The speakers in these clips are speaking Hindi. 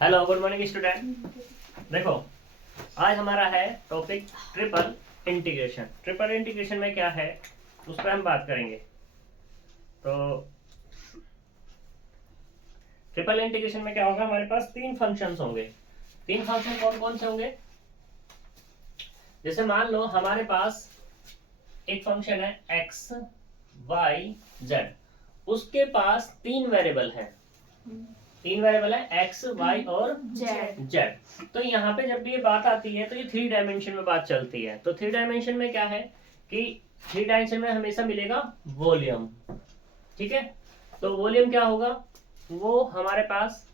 Hello, good morning student. देखो, आज हमारा है topic triple integration. Triple integration में क्या है उस पर हम बात करेंगे। तो ट्रिपल इंटीग्रेशन में क्या होगा, हमारे पास तीन फंक्शंस होंगे। तीन फंक्शन कौन कौन से होंगे? जैसे मान लो हमारे पास एक फंक्शन है एक्स वाई जेड, उसके पास तीन वेरिएबल हैं। तीन वेरिएबल है एक्स वाई और जेड। तो यहाँ पे जब भी ये बात आती है तो ये थ्री डायमेंशन में बात चलती है। तो थ्री डायमेंशन में क्या है कि थ्री डायमेंशन में हमेशा मिलेगा वॉल्यूम। ठीक है, तो वॉल्यूम क्या होगा, वो हमारे पास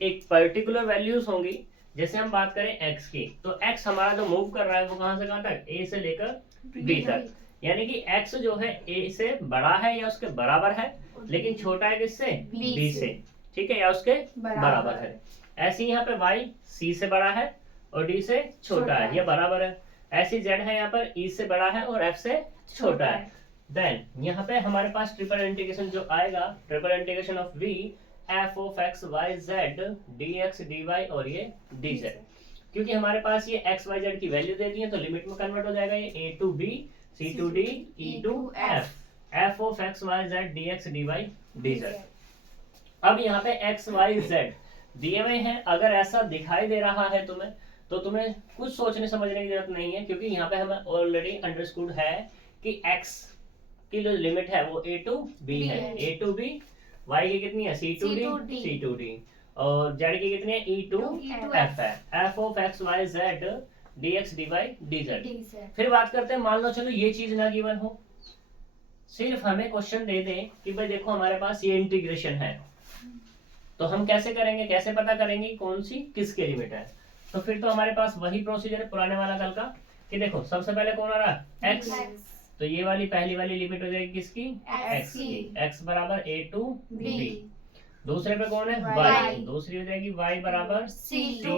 एक पर्टिकुलर वैल्यूज होंगी। जैसे हम बात करें एक्स की, तो एक्स हमारा जो मूव कर रहा है वो कहां से कहां तक, ए से लेकर बी तक। यानी कि एक्स जो है ए से बड़ा है या उसके बराबर है, लेकिन छोटा है किससे, बी से। ठीक है, या उसके बराबर है। ऐसे यहाँ पे y c से बड़ा है और d से छोटा है या बराबर है। ऐसी z है यहाँ पर e से बड़ा है और f से छोटा है। देन यहाँ पे हमारे पास ट्रिपल इंटीग्रेशन जो आएगा, triple integration of v f of x y z dx dy और ये dz। क्योंकि हमारे पास ये x y z की वैल्यू दे दी है तो लिमिट में कन्वर्ट हो जाएगा ये a to b c to d e to f f of x y z dx dy dz। अब यहाँ पे x y z दिए हुए हैं। अगर ऐसा दिखाई दे रहा है तुम्हें तो तुम्हें कुछ सोचने समझने की जरूरत नहीं है, क्योंकि यहाँ पे हमें ऑलरेडी अंडरस्टूड है कि x की जो लिमिट है वो a to b है। a to b, y की कितनी है, c to d c to d, और z की कितनी है, e to f है। f of x y z dx dy dz। फिर बात करते हैं, मान लो चलो ये चीज ना गिवन हो, सिर्फ हमें क्वेश्चन दे दे कि भाई देखो हमारे पास ये इंटीग्रेशन है, तो हम कैसे करेंगे, कैसे पता करेंगे कौन सी किसके लिमिट है। तो फिर तो हमारे पास वही प्रोसीजर है पुराने वाला कल का, कि देखो सबसे पहले कौन आ रहा है, x। तो ये वाली पहली वाली लिमिट हो जाएगी किसकी, x की। x बराबर a to b। दूसरे पे कौन है, y। दूसरी हो जाएगी y बराबर c to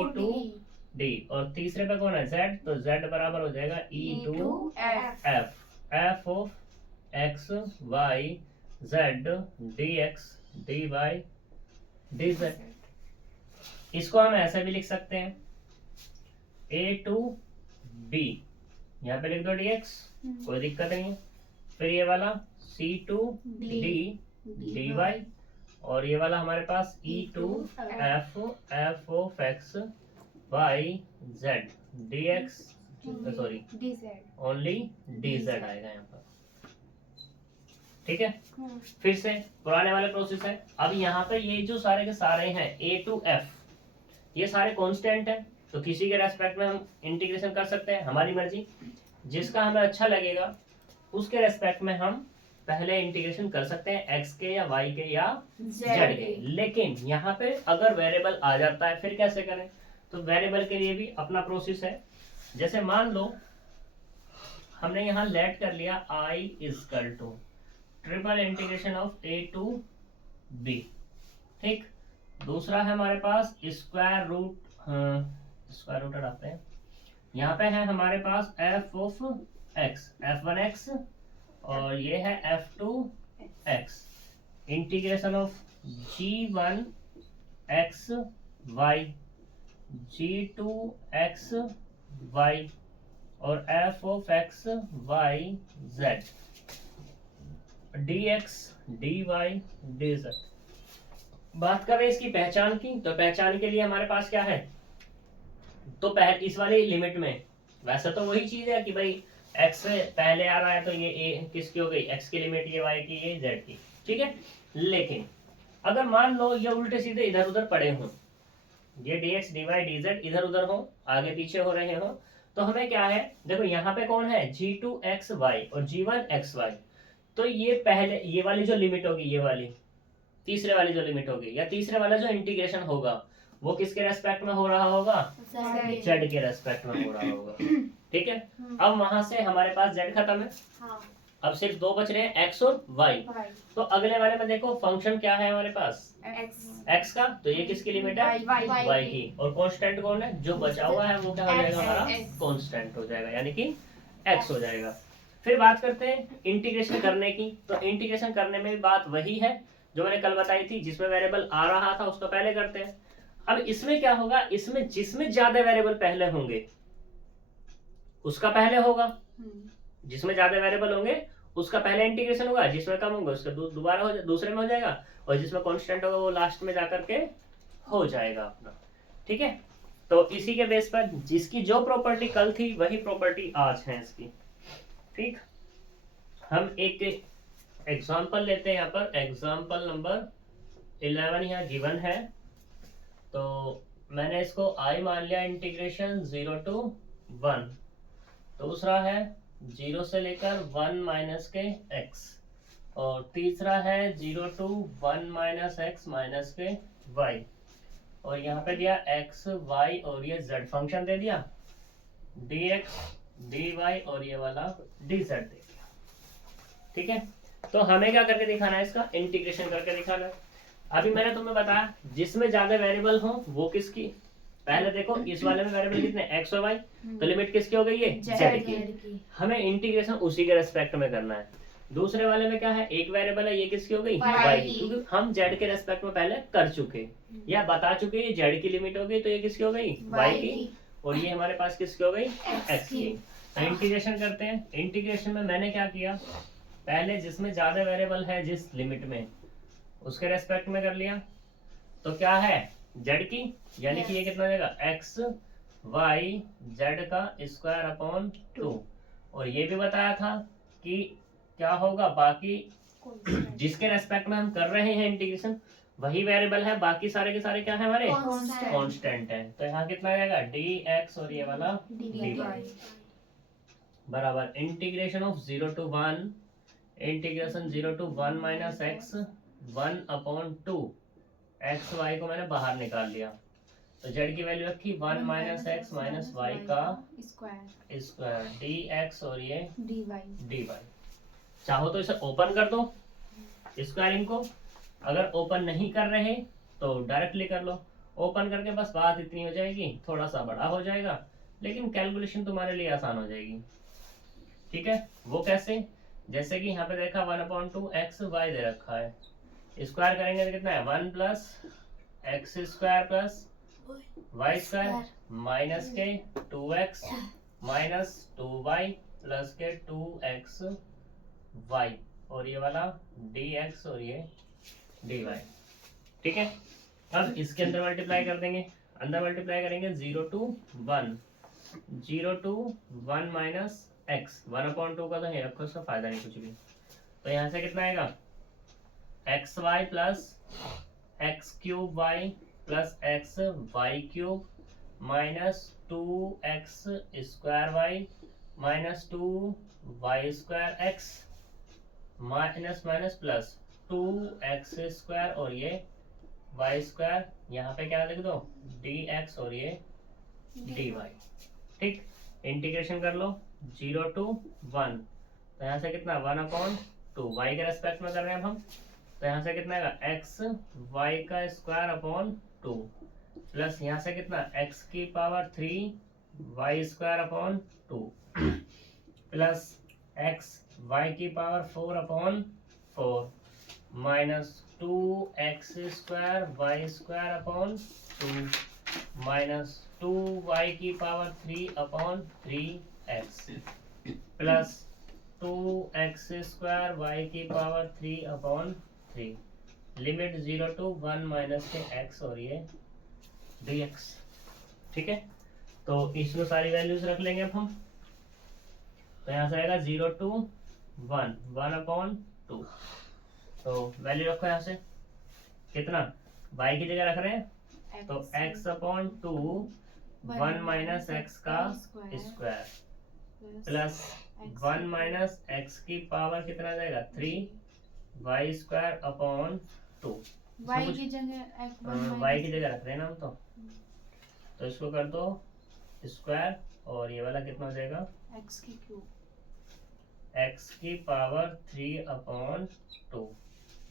d। और तीसरे पे कौन है, z। तो z बराबर हो जाएगा e to f। f of x y z dx dy dz। इसको हम ऐसे भी लिख सकते हैं a to b, यहाँ पे लिख दो dx, कोई दिक्कत नहीं है। फिर ये वाला c to d dy, और ये वाला हमारे पास e to f f of x y z dx sorry only dz आएगा यहाँ पर। ठीक है, फिर से पुराने वाले प्रोसेस है। अब यहाँ पे ये जो सारे के सारे हैं a to f, ये सारे कांस्टेंट हैं, तो किसी के रेस्पेक्ट में हम इंटीग्रेशन कर सकते हैं, हमारी मर्जी। जिसका हमें अच्छा लगेगा उसके रेस्पेक्ट में हम पहले इंटीग्रेशन कर सकते हैं, x के या y के या z के। लेकिन यहाँ पे अगर वेरिएबल आ जाता है फिर कैसे करें, तो वेरिएबल के लिए भी अपना प्रोसेस है। जैसे मान लो हमने यहाँ लेट कर लिया i is equal to triple integration of a to b। ठीक, दूसरा है हमारे पास स्क्वायर रूट हटाते हैं। यहाँ पे है हमारे पास f ऑफ x f1x, और ये है f2x। Integration of g1 x y g2x y और f of x y z dx dy dz। बात कर रहे हैं इसकी पहचान की, तो पहचान के लिए हमारे पास क्या है, तो इस वाली लिमिट में वैसे तो वही चीज है कि भाई x से पहले आ रहा है तो ये a किसकी हो गई, x की लिमिट, ये y की, ये z की। ठीक है, लेकिन अगर मान लो ये उल्टे सीधे इधर उधर पड़े हों, ये dx dy dz इधर उधर हो, आगे पीछे हो रहे हो, तो हमें क्या है, देखो यहाँ पे कौन है, g2xy और g1xy। तो ये पहले ये वाली जो लिमिट होगी, ये वाली तीसरे वाली जो लिमिट होगी या तीसरे वाला जो इंटीग्रेशन होगा वो किसके रेस्पेक्ट में हो रहा होगा, z के रेस्पेक्ट में हो रहा होगा। ठीक है, अब वहां से हमारे पास z खत्म है। अब सिर्फ दो बच रहे हैं, x और y। तो अगले वाले में देखो फंक्शन क्या है हमारे पास, x का, तो ये किसकी लिमिट है, y की। और कांस्टेंट कौन है, जो बचा हुआ है वो क्या हो जाएगा, हमारा कांस्टेंट हो जाएगा, यानी कि x हो जाएगा। फिर बात करते हैं इंटीग्रेशन करने की, तो इंटीग्रेशन करने में भी बात वही है जो मैंने कल बताई थी, जिसमें वेरिएबल आ रहा था उसका पहले करते हैं। अब इसमें क्या होगा, इसमें जिसमें ज्यादा वेरिएबल पहले होंगे उसका पहले होगा, जिसमें ज्यादा वेरिएबल होंगे उसका पहले इंटीग्रेशन होगा, जिसमें कम होंगे उसका दोबारा हो दूसरे में हो जाएगा, और जिसमें कांस्टेंट होगा वो लास्ट में जाकर के हो जाएगा अपना। ठीक है, तो इसी के बेस पर जिसकी जो प्रॉपर्टी कल थी वही प्रॉपर्टी आज है इसकी। ठीक, हम एक एग्जांपल लेते हैं यहाँ पर। एग्जांपल नंबर 11 यहाँ गिवन है, तो मैंने इसको आई मान लिया, इंटीग्रेशन 0 to 1। दूसरा है 0 से लेकर 1 माइनस के x, और तीसरा है 0 to 1 माइनस x माइनस के y, और यहाँ पे दिया x y और ये z फंक्शन दे दिया, dx dy और ये वाला dz दे दिया। ठीक है, तो हमें क्या करके दिखाना है, इसका इंटीग्रेशन करके दिखाना है। अभी मैंने तुम्हें बताया जिसमें ज्यादा वेरिएबल हो वो किसकी, पहले देखो इस वाले में वेरिएबल कितने x और y, तो लिमिट किसकी हो गई है, z की। हमें इंटीग्रेशन उसी के रेस्पेक्ट में करना है। दूसरे वाले में क्या है, एक वेरिएबल है, ये किसकी हो गई, y की, क्योंकि हम z के रेस्पेक्ट में पहले कर चुके या बता चुके, ये z की लिमिट हो गई, तो ये किसकी हो गई, y की, और ये हमारे पास किसकी हो गई, x की। तो इंटीग्रेशन करते हैं। इंटीग्रेशन में मैंने क्या किया, पहले जिसमें ज्यादा वेरिएबल है जिस लिमिट में उसके रेस्पेक्ट में कर लिया, तो क्या है z की, यानी कि ये कितना हो जाएगा, x y z का स्क्वायर अपॉन 2, और ये भी बताया था कि क्या होगा, बाकी जिसके रेस्पेक्ट में हम कर रहे हैं इंटीग्रेशन वही वेरिएबल है, बाकी सारे के सारे क्या है हमारे कांस्टेंट है। तो यहाँ कितना आ जाएगा, dx और ये वाला dy बराबर integration of 0 to 1, integration 0 to 1 minus x 1 upon 2, x y को मैंने बाहर निकाल लिया, तो z की वैल्यू रखी 1 माइनस एक्स माइनस वाई का स्क्वायर dx और ये dy। चाहो तो इसे ओपन कर दो स्क्वायरिंग को, अगर ओपन नहीं कर रहे तो डायरेक्टली कर लो। ओपन करके बस बात इतनी हो जाएगी, थोड़ा सा बड़ा हो जाएगा लेकिन कैलकुलेशन तुम्हारे लिए आसान हो जाएगी। ठीक है, वो कैसे, जैसे कि यहाँ पे देखा 1/2 एक्स वाई दे रखा है, स्क्वायर करेंगे तो कितना है 1 plus x square plus y square minus के 2x माइनस 2y प्लस के 2x y, और ये वाला dx और ये dy। ठीक है, अब इसके अंदर मल्टीप्लाई कर देंगे, अंदर मल्टीप्लाई करेंगे 0 to 1, 0 to 1 माइनस एक्स, 1/2 का तो नहीं रखो, उसका फायदा नहीं कुछ भी। तो यहाँ से कितना आएगा, x y plus x cube y plus x y cube minus 2x square y minus 2y square x minus minus plus 2x square और ये y स्क्वायर, यहाँ पे क्या लिख दो dx और ये dy। ठीक, इंटीग्रेशन कर लो 0 to 1, तो यहाँ से कितना 1/2, y के रेस्पेक्ट में कर रहे हैं अब हम, तो यहाँ से कितना आएगा x y का स्क्वायर अपॉन 2 प्लस यहाँ से कितना x की power 3 y square upon 2 plus x y की power 4/4 minus 2x square y square upon 2 minus 2y की power 3/3x plus 2x square y की पावर 3/3, लिमिट 0 to 1 माइनस के x और ये dx। ठीक है, तो इसमें सारी वैल्यूज रख लेंगे अब हम, तो यहाँ से आएगा 0 to 1 1/2, तो वैल्यू रखो यहाँ से कितना, y की जगह रख रहे हैं तो x/2 1 माइनस एक्स का स्क्वायर प्लस 1 माइनस एक्स की पावर कितना आ जाएगा 3 y स्क्वायर अपॉन 2, y की जगह y की जगह रख रहे हैं ना हम, तो इसको कर दो स्क्वायर, और ये वाला कितना हो जाएगा x की पावर 3/2,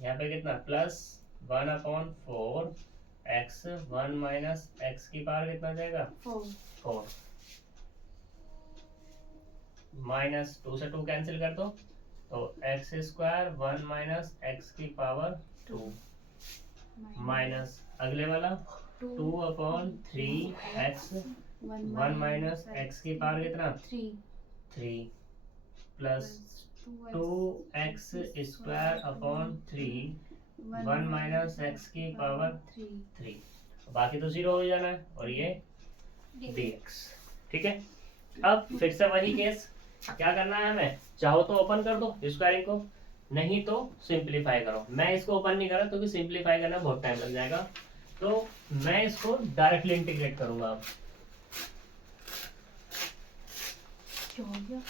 यहाँ पे कितना प्लस 1/4 x 1 माइनस एक्स की पावर कितना हो जाएगा 4 माइनस 2 से 2 कैंसिल कर दो, तो x स्क्वायर 1 माइनस एक्स की पावर 2 माइनस अगले वाला 2/3x 1 माइनस x की पावर कितना 3 plus 2x square upon 3 1 minus x की पावर 3, बाकी तो 0 हो जाना है और ये dx। ठीक है, अब फिर से वही केस, क्या करना है हमें, चाहो तो ओपन कर दो स्क्वायरिंग को, नहीं तो सिंप्लीफाई करो। मैं इसको ओपन नहीं कर रहा क्योंकि सिंप्लीफाई करना बहुत टाइम लग जाएगा, तो मैं इसको डायरेक्टली इंटीग्रेट करूंगा। अब क्या हो गया?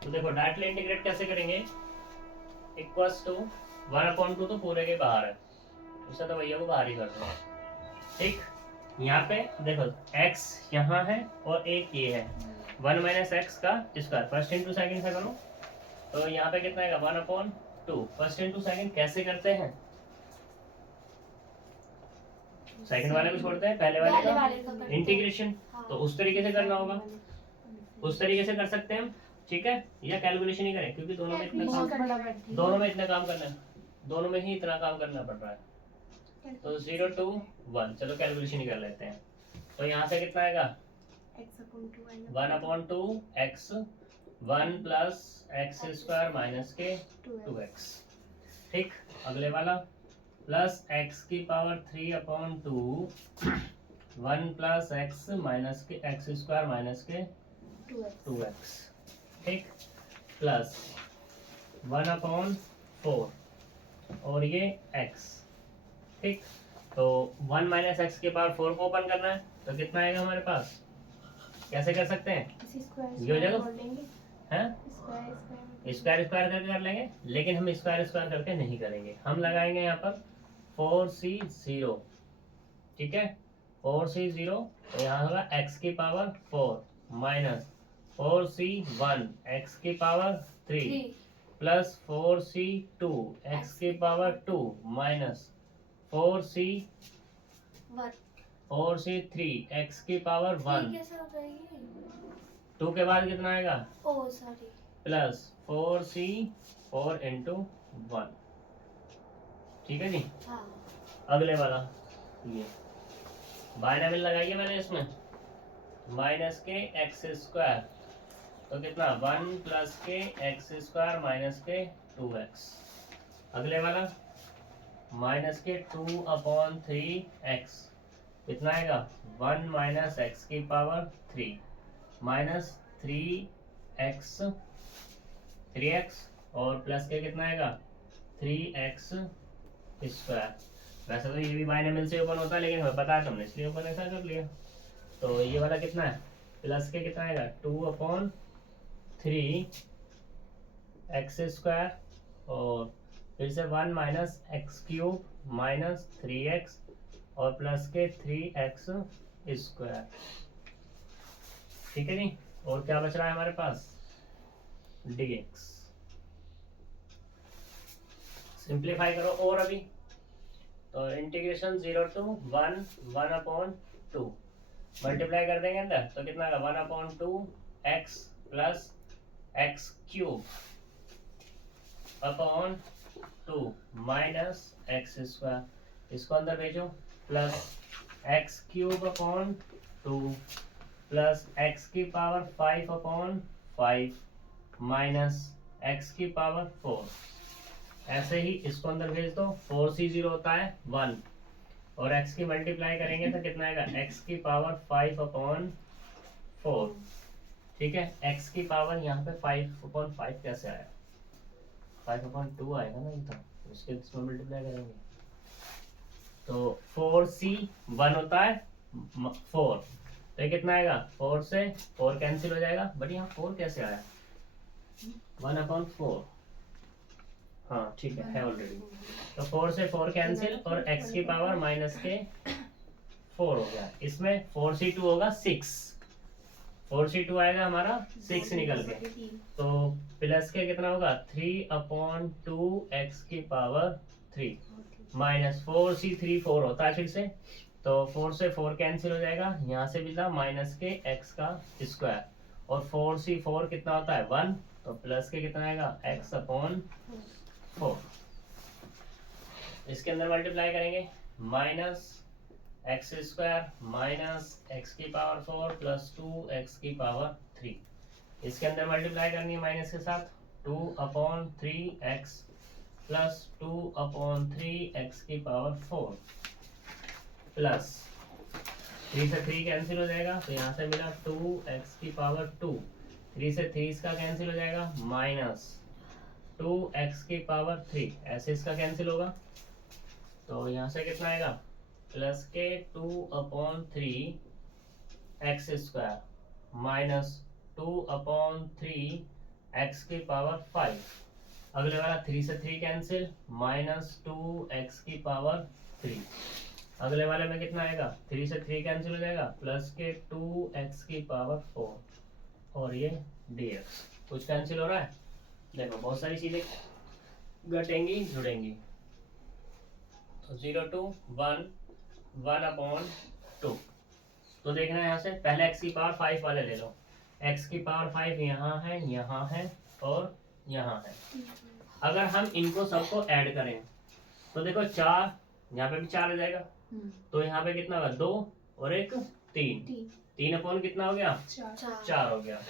तो देखो डायरेक्टली इंटीग्रेट कैसे करेंगे, इक्वल्स टू 1/2 तो पूरे के बाहर है, उसे तो भैया को बाहर ही कर दो। ठीक, यहाँ पे देखो x यहाँ है और एक ये है, 1 माइनस एक्स का स्क्वायर, फर्स्ट इंटू सेकंड से करो तो यहाँ पे कितना आएगा 1/2। फर्स्ट इंटू सेकंड कैसे करते हैं, सेकंड वाले को छोड़ते हैं, पहले वाले का इंटीग्रेशन, तो उस तरीके से करना होगा, उस तरीके से कर सकते हैं हम। ठीक है, या कैलकुलेशन ही करें क्योंकि दोनों में इतना काम करना है, दोनों में ही इतना काम करना पड़ रहा है। तो 0 to 1, चलो कैलकुलेशन ही कर लेते हैं। तो यहाँ से कितना आएगा 1/2x 1 plus x square minus के 2x। ठीक, अगले वाला प्लस x की पावर 3/2 1 प्लस एक्स माइनस के एक्स स्क्वायर माइनस के 2x। ठीक, प्लस 1/4 और ये x। ठीक, तो 1 माइनस एक्स के पावर 4 को ओपन करना है तो कितना आएगा हमारे पास, कैसे कर सकते हैं, ये हो जाएगा हैं, स्क्वायर स्क्वायर करके कर लेंगे, लेकिन हम स्क्वायर स्क्वायर करके नहीं करेंगे, हम लगाएंगे यहाँ पर 4c0। ठीक है, 4c0 तो यहाँ होगा x की पावर 4 माइनस 4c1 x की पावर 3 प्लस 4c2 x की पावर 2 माइनस 4c3 x की पावर 1। 2 के बाद कितना आएगा प्लस 4c4 इंटू 1। ठीक है जी, अगले वाला ये बायनॉमियल लगाइए मैंने इसमें, माइनस के एक्स स्क्वायर तो कितना 1 प्लस के एक्स स्क्वायर माइनस के 2x। अगले वाला माइनस के 2/3x कितना आएगा 1 माइनस एक्स की पावर 3 माइनस 3x और प्लस के कितना आएगा 3x स्क्वायर। वैसे तो ये भी बायनॉमियल से ओपन होता है, लेकिन हमें पता है तो हमने इसलिए ओपन ऐसा कर लिया। तो ये वाला कितना है, प्लस के कितना आएगा 2/3x स्क्वायर और फिर से 1 minus x cube minus 3x और प्लस के 3x स्क्वायर। ठीक है जी, और क्या बच रहा है हमारे पास dx। सिंप्लीफाई करो और अभी, तो इंटीग्रेशन 0 to 1 1/2 मल्टीप्लाई कर देंगे अंदर तो कितना आएगा 1/2x plus x cube upon 2 minus x square, इसको अंदर भेजो, plus x cube upon 2 plus x की पावर 5/5 माइनस एक्स की पावर 4। ऐसे ही इसको अंदर भेज दो, 4c0 होता है 1 और x की मल्टीप्लाई करेंगे तो कितना आएगा x की पावर 5/4। ठीक है, x की पावर यहाँ पे 5/5 कैसे आया, 5/2 आएगा ना, तो उसके इसमें मल्टीप्लाई करेंगे तो 4c1 होता है 4, तो ये कितना आएगा 4 से 4 कैंसिल हो जाएगा, बट यहाँ 4 कैसे आया 1/4। हाँ ठीक है ऑलरेडी, तो 4 से 4 कैंसिल और x की पावर माइनस के 4 हो गया, इसमें 4c2 होगा 6, 4c2 आएगा हमारा 6 निकल के, तो प्लस के कितना होगा 3/2 x की पावर 3 माइनस 4c3 4 होता है फिर से, तो 4 से 4 कैंसिल हो जाएगा, यहाँ से मिला माइनस के x का स्क्वायर, और 4c4 कितना होता है 1, तो प्लस के कितना आएगा x/4। इसके अंदर मल्टीप्लाई करेंगे, minus x square minus x की पावर 4 प्लस 2x की पावर 3। इसके अंदर मल्टीप्लाई करनी है माइनस के साथ, 2/3x प्लस 2/3x की पावर 4 प्लस 3 से 3 कैंसिल हो जाएगा, तो यहाँ से मिला 2x की पावर 2, 3 से 3 इसका कैंसिल हो जाएगा, माइनस 2x की पावर 3, ऐसे इसका कैंसिल होगा, तो यहाँ से कितना आएगा प्लस के 2/3 x स्क्वायर माइनस 2/3 x की पावर 5, अगले वाला 3 से 3 कैंसिल, माइनस 2x की पावर 3, अगले वाले में कितना आएगा 3 से 3 कैंसिल हो जाएगा, प्लस के 2x की पावर 4, और ये dx कुछ कैंसिल हो रहा है, देखो बहुत सारी चीजें घटेंगी जुड़ेंगी, तो 0 to 1 1/2, तो देखना है यहाँ से पहले x की पावर 5 वाले ले लो, x की पावर 5 यहाँ है और यहाँ है, अगर हम इनको सबको ऐड करें तो देखो 4, यहाँ पे भी 4 आ जाएगा, तो यहाँ पे कितना होगा 2 और 1 3, 3 कितना हो गया 4 हो गया,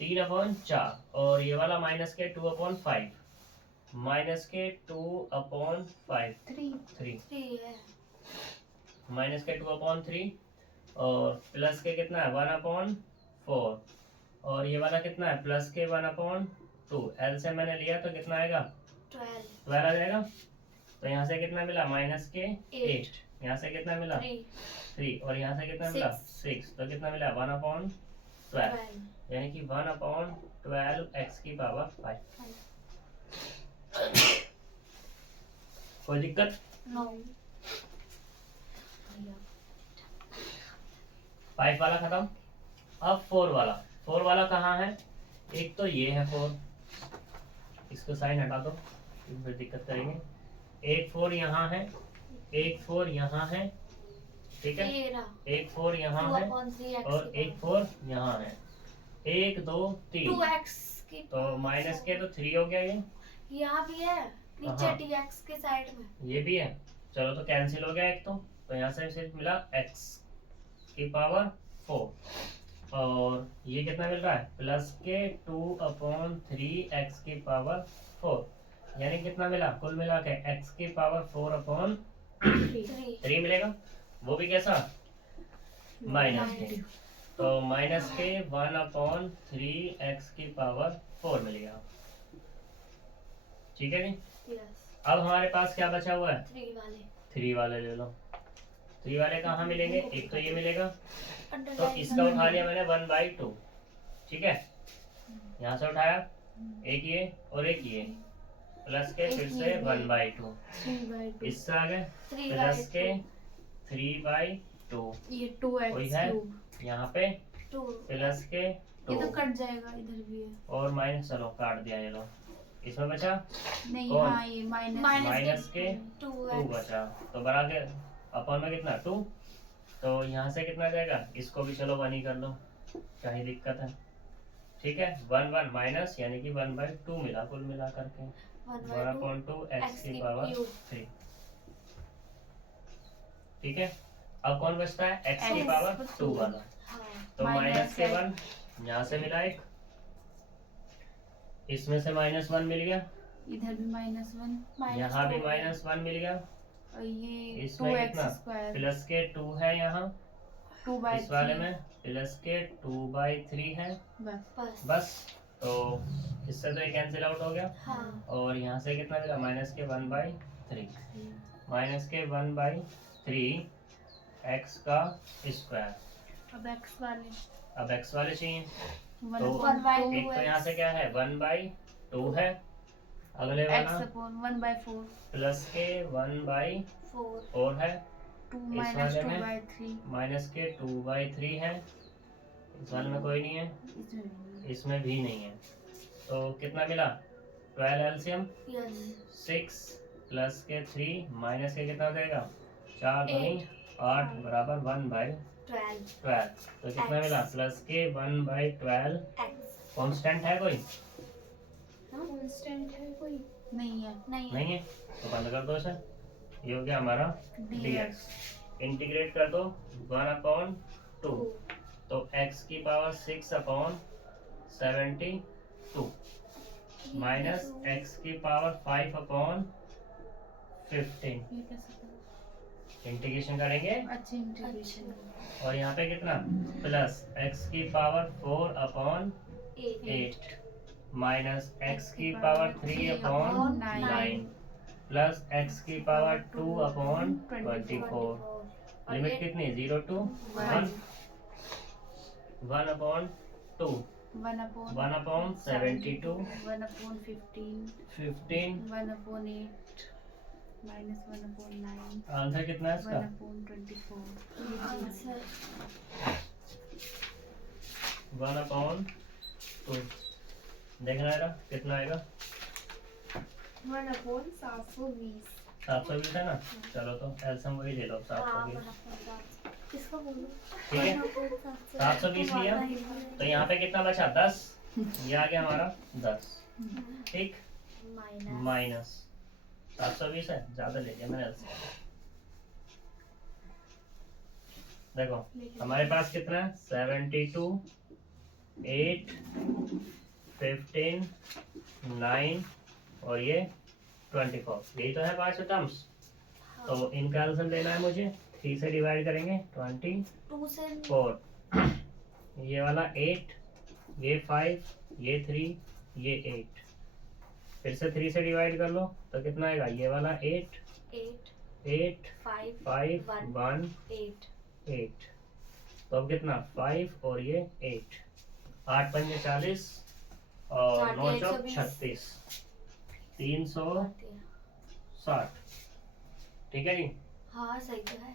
3/4, और ये वाला माइनस के 2/5, माइनस के 2/5 3 माइनस के 2/3, और प्लस के कितना है 1/4, और ये वाला कितना है प्लस के 1/2, एल से मैंने लिया तो कितना आएगा 12 आ जाएगा, तो यहाँ से कितना मिला माइनस के 8, यहाँ से कितना मिला 3, और यहाँ से कितना मिला 6, तो कितना मिला 1/12, यानी कि 1/12 x की पावर 5। कोई दिक्कत? 5 वाला खत्म, अब 4 वाला कहाँ है, एक तो ये है 4, इसको साइन हटा दो फिर दिक्कत करेंगे, एक 4 यहाँ है, एक 4 यहाँ है, ठीक है, एक 4 यहाँ है और एक 4 यहाँ है, 1 2 3, 2x की तो माइनस के तो 3 हो गया, ये यहाँ भी है नीचे हाँ। dx के साइड में, ये भी है, चलो तो कैंसिल हो गया एक, तो यहाँ से सिर्फ मिला x की पावर 4, और ये कितना मिल रहा है प्लस के 2/3 x की पावर 4, यानी कितना मिला कुल मिला के x की पावर 4/3 मिलेगा, वो भी कैसा माइनस के, तो माइनस के 1/3 x की पावर 4 मिल गया, ठीक है जी। अब हमारे पास क्या बचा हुआ है 3 वाले ले लो, 3 वाले कहाँ मिलेंगे, एक तो ये मिलेगा, तो इसका उठा लिया मैंने 1/2, ठीक है, यहाँ से उठाया एक ये और एक ये, प्लस के फिर से 1/2, इससे आगे प्लस के 3/2, ये 2x वही है यहाँ पे 2, प्लस के ये तो 2 कट जाएगा, इधर भी है और माइनस, चलो काट दिया ये लो, इसमें बचा नहीं, कौन? हाँ ये माइनस के 2 2x बचा, तो बड़ा के अपन में कितना 2, तो यहाँ से कितना जाएगा, इसको भी चलो 1 ही कर लो, क्या ही दिक्कत है, ठीक है, 1 1 माइनस यानी कि 1/2 मिला कुल मिला करके 1/2 x की पावर 3, ठीक है। अब कौन बचता है x की पावर 2 वाला, तो माइनस के 1 यहाँ से मिला एक, इसमें से -1 मिल गया, इधर भी -1, यहाँ भी -1 मिल गया, और ये इसमें 2x कितना स्क्वायर प्लस के 2 है यहाँ, 2/3, इस वाले में प्लस के 2/3 है, बस बस, तो इससे तो ये कैंसिल आउट हो गया, हाँ, और यहाँ से कितना मिला माइनस के 1/3, माइनस के 1/3 x का स्क्वायर, अब x वाले अब x वाले चाहिए, 1/2 तो एक तो यहाँ से क्या है 1/2 है, अगले x वाला अपॉन 1/4, प्लस के 1/4 है, 2 इस वाले में 2/3, माइनस के 2/3 है, इस वाले में कोई नहीं है, इसमें इसमें भी नहीं है। तो कितना मिला? 12 एलसीएम, यस 6 प्लस के 3 माइनस के कितना हो जाएगा? 4 दूनी 8 बराबर 1/12। तो कितना X. मिला? प्लस के 1/12। एक्स कांस्टेंट है कोई? कांस्टेंट है कोई? नहीं है। नहीं है, तो बंद कर दो इसे। ये हो गया हमारा dx। इंटीग्रेट कर दो 1/2, तो x की पावर 6/72 माइनस x की पावर 5/15। ये कैसे करें? इंटीग्रेशन करेंगे अच्छी इंटीग्रेशन। और यहाँ पे कितना? प्लस x की पावर 4/8 माइनस x की पावर 3/9 प्लस x की पावर 2/24। लिमिट कितनी? 0 to 1। 1/2 1/72 15। आंसर कितना है इसका? 1/2। देखना है कितना आएगा? 720 है ना? चलो तो एलसीएम वही ले लो, 720। किसका बोलो? ठीक है, 720 लिया तो यहाँ पे कितना बचा? 10। ये आ गया हमारा 10। ठीक, माइनस 720 है, ज्यादा ले लिया मैंने एलसीएम। देखो हमारे पास कितना है? 72 8 15 9 और ये 24। यही तो है 5 टर्म्स। तो इनका आंसर लेना है मुझे। 3 से डिवाइड करेंगे 24। ये वाला 8, ये 5, ये 3, ये 8। फिर से 3 से डिवाइड कर लो तो कितना आएगा? ये वाला 8 8 5 1 8। तो अब कितना? 5 और ये 8। 8 पंजे 40 और 9 चौक 36। 360। ठीक है जी। हाँ सही तो है।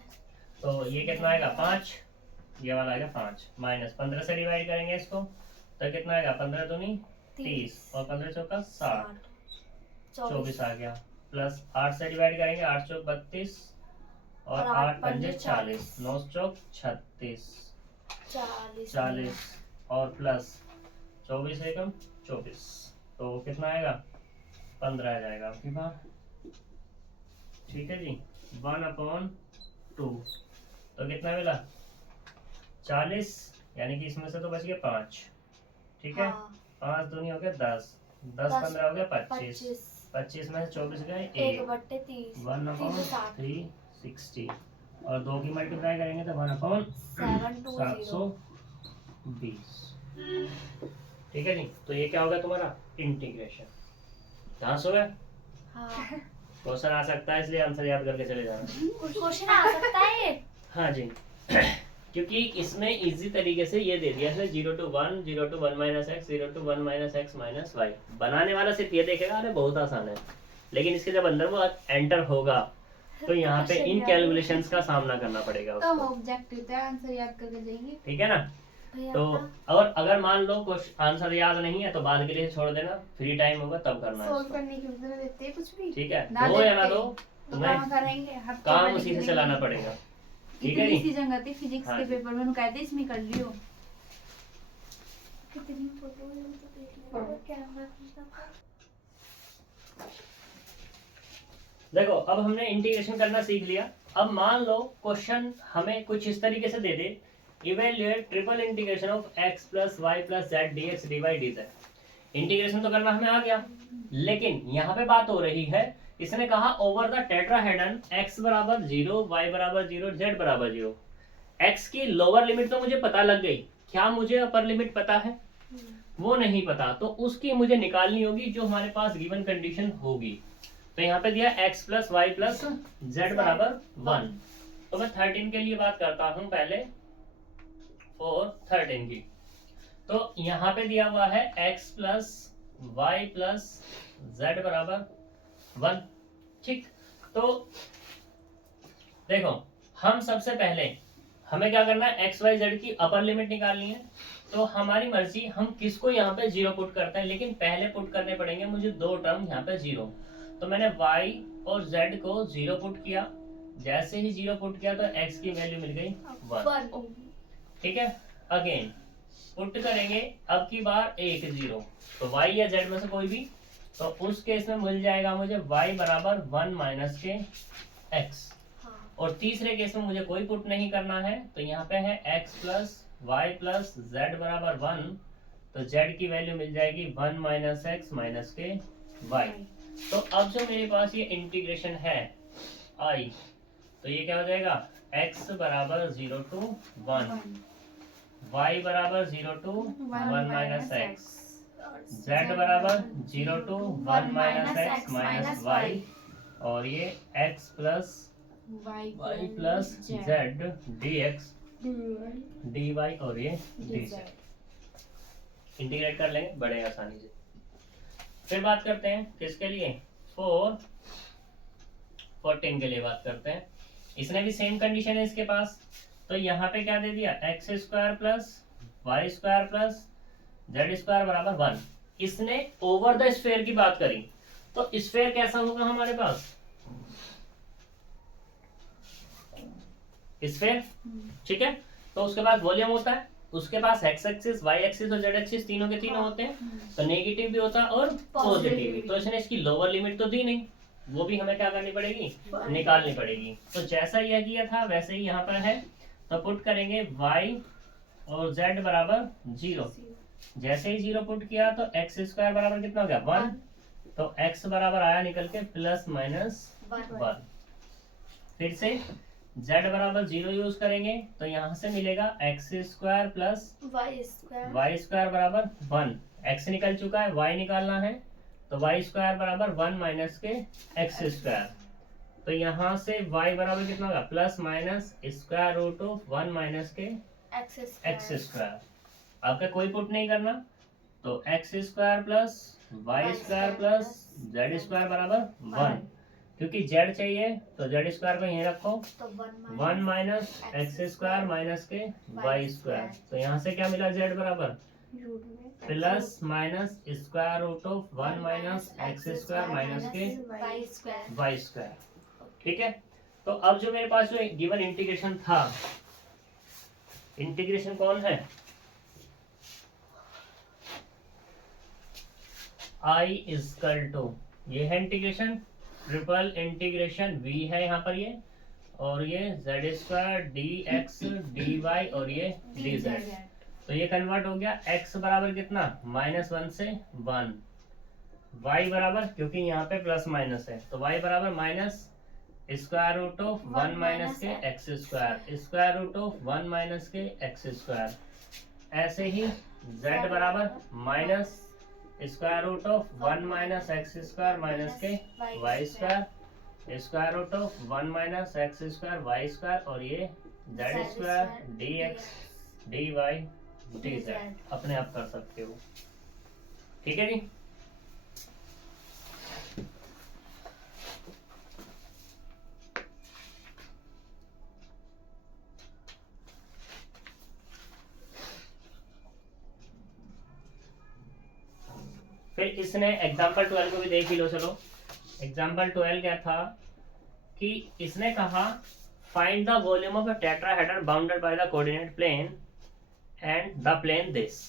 तो ये कितना आएगा? 5। ये वाला आएगा 5 माइनस 15 से डिवाइड करेंगे इसको तो कितना आएगा? 15 दूनी 30 और 15 चौका 60। 24 आ गया। प्लस 8 से डिवाइड करेंगे 8 चौक 32 और 8 पंजे 40 9 चौक 36 40 और प्लस 24 एकम 24। तो कितना आएगा? 15 आ जाएगा आपकी बार। ठीक है जी। 1/2 तो कितना मिला? 40, यानी कि इसमें से तो बच गया 5। ठीक है, 5 दूनी हो गया 10 10 15 हो गया 25। 25 में से 24 गए 1 1/3 60 और 2 की मल्टीप्लाई करेंगे तो 1/720। ठीक है जी। तो ये क्या होगा तुम्हारा? इंटीग्रेशन। ध्यान सो गया? क्वेश्चन आ सकता है, इसलिए आंसर याद करके चले जाना। क्वेश्चन आ सकता है ये? हाँ जी। क्योंकि इसमें इजी तरीके से ये दे दिया है 0 to 1 0 to 1 minus x 0 to 1 minus x minus y। बनाने वाला सिर्फ ये देखेगा अरे बहुत आसान है, लेकिन इसके जब अंदर वो एंटर होगा तो यहाँ पे इन कैलकुलेशंस का सामना करना पड़ेगा तो उसको। ऑब्जेक्टिव है, आंसर याद करके जाइए। ठीक है ना? तो और अगर मान लो कुछ आंसर याद नहीं है तो बाद के लिए छोड़ देना, फ्री टाइम होगा तब करना है सोल्व इसको। करने की जरूरत देते हैं कुछ भी। ठीक है, ना दो या ना देखते। दो तो तुम्हें काम करेंगे, हर काम उसी से चलाना पड़ेगा। ठीक है इतनी जी। सी जगह थी फिजिक्स हाँ के जी। पेपर में, उन्होंने कहते इसमें कर लियो। कितनी फोटो है तो देख लेना कैमरा का। देखो अब हमने इंटीग्रेशन करना सीख लिया। अब मान लो क्वेश्चन हमें कुछ इस तरीके से दे दे, evaluate triple integration of x plus Y plus Z D x D Y D Z. Integration तो करना हमें आ गया, लेकिन यहाँ पे बात हो रही है, इसने कहा ओवर द टेट्राहेड्रन x बराबर 0 y बराबर 0 z बराबर 0। x की लोअर लिमिट तो मुझे पता लग गई, क्या मुझे अपर लिमिट पता है? वो नहीं पता, तो उसकी मुझे निकालनी होगी जो हमारे पास गिवन कंडीशन होगी। तो यहाँ पे दिया x plus Y plus z बराबर 1। तो मैं 13 के लिए बात करता हूँ पहले, और 13 की। तो यहाँ पे दिया हुआ है x plus Y plus z बराबर 1। ठीक, तो देखो हम सबसे पहले हमें क्या करना है, एक्स वाई जेड की अपर लिमिट निकालनी है। तो हमारी मर्जी, हम किसको यहाँ पे जीरो पुट करते हैं, लेकिन पहले पुट करने पड़ेंगे मुझे दो टर्म यहाँ पे जीरो। तो मैंने y और z को जीरो पुट किया, जैसे ही जीरो पुट किया तो x की वैल्यू मिल गई 1। ठीक है, अगेन पुट करेंगे, अब की बार एक जीरो, तो y या z में से कोई भी, तो उस केस में मिल जाएगा मुझे y बराबर 1 माइनस के x। और तीसरे केस में मुझे कोई पुट नहीं करना है, तो यहाँ पे है x plus Y plus z बराबर 1, तो z की वैल्यू मिल जाएगी 1 माइनस एक्स माइनस के y। तो अब जो मेरे पास ये इंटीग्रेशन है i, तो ये क्या हो जाएगा, x बराबर 0 to 1, y बराबर 0 to 1 माइनस एक्स, z बराबर 0 to 1 minus x minus y, और ये x plus y plus z dx dy और ये dz। इंटीग्रेट कर लेंगे बड़े आसानी से। फिर बात करते हैं किसके लिए, 14 के लिए बात करते हैं। इसने भी सेम कंडीशन है इसके पास, तो यहाँ पे क्या दे दिया, x square plus y square plus z square बराबर 1। इसने ओवर द स्फेयर की बात करी, तो स्फेयर कैसा होगा हमारे पास, स्फेयर। ठीक है, तो उसके पास वॉल्यूम होता है, उसके पास एक्स एक्सिस वाई एक्सिस और जेड एक्सिस तीनों के तीनों होते हैं, तो नेगेटिव भी होता है और पॉजिटिव भी। तो इसने इसकी लोअर लिमिट तो दी नहीं, वो भी हमें क्या करनी पड़ेगी, निकालनी पड़ेगी। तो जैसा यह किया था वैसे ही यहाँ पर है, तो पुट करेंगे y और z बराबर 0। जैसे ही 0 पुट किया तो एक्स स्क्वायर बराबर कितना हो गया, 1, तो x बराबर आया निकल के प्लस माइनस 1। फिर से z बराबर 0 यूज करेंगे, तो यहाँ से मिलेगा x square plus y square बराबर 1। x निकल चुका है, y निकालना है, तो वाई स्क्वायर बराबर 1 माइनस के एक्स स्क्वायर। तो यहाँ से y बराबर कितना होगा, plus minus square root of 1 minus के एक्स स्क्वायर। आपका कोई पुट नहीं करना, तो x square plus y square plus z square बराबर 1। क्योंकि z चाहिए तो जेड स्क्वायर को यहीं रखो, 1 माइनस एक्स स्क्वायर माइनस के वाई स्क्वायर। तो यहाँ से क्या मिला, z बराबर plus minus square root of 1 minus x square minus के वाई स्क्वायर। ठीक है, तो अब जो मेरे पास जो गिवन इंटीग्रेशन था, इंटीग्रेशन कौन है, i इजकल टू, ये है इंटीग्रेशन, ट्रिपल इंटीग्रेशन v है यहाँ पर ये, और ये z square d x D y और ये डी जेड। तो ये कन्वर्ट हो गया, x बराबर कितना, -1 से 1, y बराबर, क्योंकि यहाँ पे प्लस माइनस है, तो y बराबर minus square root of 1 minus के x square, square root of 1 minus के एक्स स्क्वायर। ऐसे ही z बराबर minus square root of 1 minus x square minus के y square, square root of 1 minus x square y square, और ये z square d x D Y D z. अपने आप कर सकते हो। ठीक है जी, फिर इसने एग्जाम्पल 12 को भी देख ही लो। चलो, एग्जाम्पल 12 क्या था कि इसने कहा find the volume of a tetrahedron bounded by the coordinate plane and the plane this.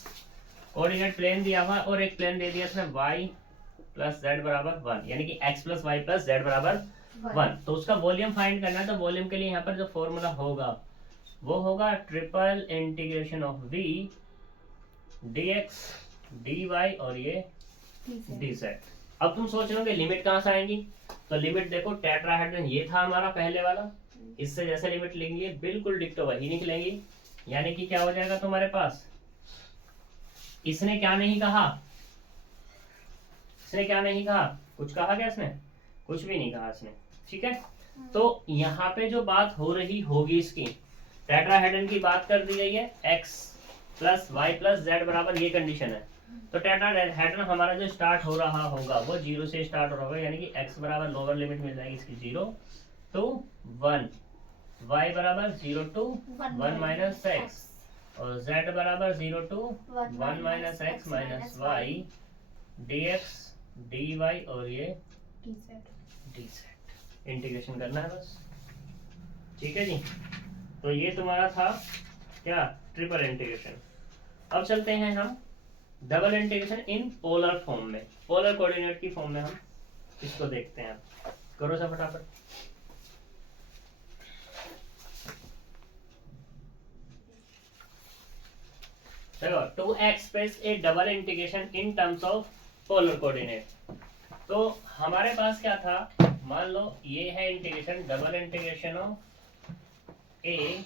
Coordinate plane दिया हुआ और एक प्लेन दे दिया इसने y प्लस जेड बराबर 1, यानी कि x plus Y plus z बराबर 1। तो उसका वॉल्यूम फाइंड करना है, तो वॉल्यूम के लिए यहाँ पर जो फॉर्मूला होगा वो होगा triple integration of v dx dy और ये dz। अब तुम सोच रहे हो लिमिट कहाँ से आएंगी, तो लिमिट देखो, टेट्राहेड्रन ये था हमारा पहले वाला, इससे जैसे लिमिट लेंगे बिल्कुल डिक्टो वही निकलेंगी। यानी कि क्या हो जाएगा तुम्हारे पास, इसने क्या नहीं कहा, इसने क्या नहीं कहा, कुछ कहा क्या इसने, कुछ भी नहीं कहा इसने। ठीक है, तो यहाँ पे जो बात हो रही होगी इसकी, टेट्राहेड्रन की बात कर दी गई है, x plus Y plus z बराबर ये कंडीशन है। तो टेट्राहेड्रन हमारा जो स्टार्ट हो रहा होगा वो 0 से स्टार्ट हो रहा होगा, यानी कि x बराबर लोअर लिमिट मिल जाएगी इसकी 0 to 1, y बराबर 0 to 1 माइनस एक्स और z बराबर 0 to 1 minus x minus y dx dy और ये dz इंटीग्रेशन करना है बस। ठीक है जी, तो ये तुम्हारा था क्या, ट्रिपल इंटीग्रेशन। अब चलते हैं हम double integration in polar form में, पोलर कोऑर्डिनेट की फॉर्म में हम इसको देखते हैं। करो सा फटाफट। चलो, to express a double integration in terms of polar coordinate. तो हमारे पास क्या था, मान लो ये है integration, double integration of a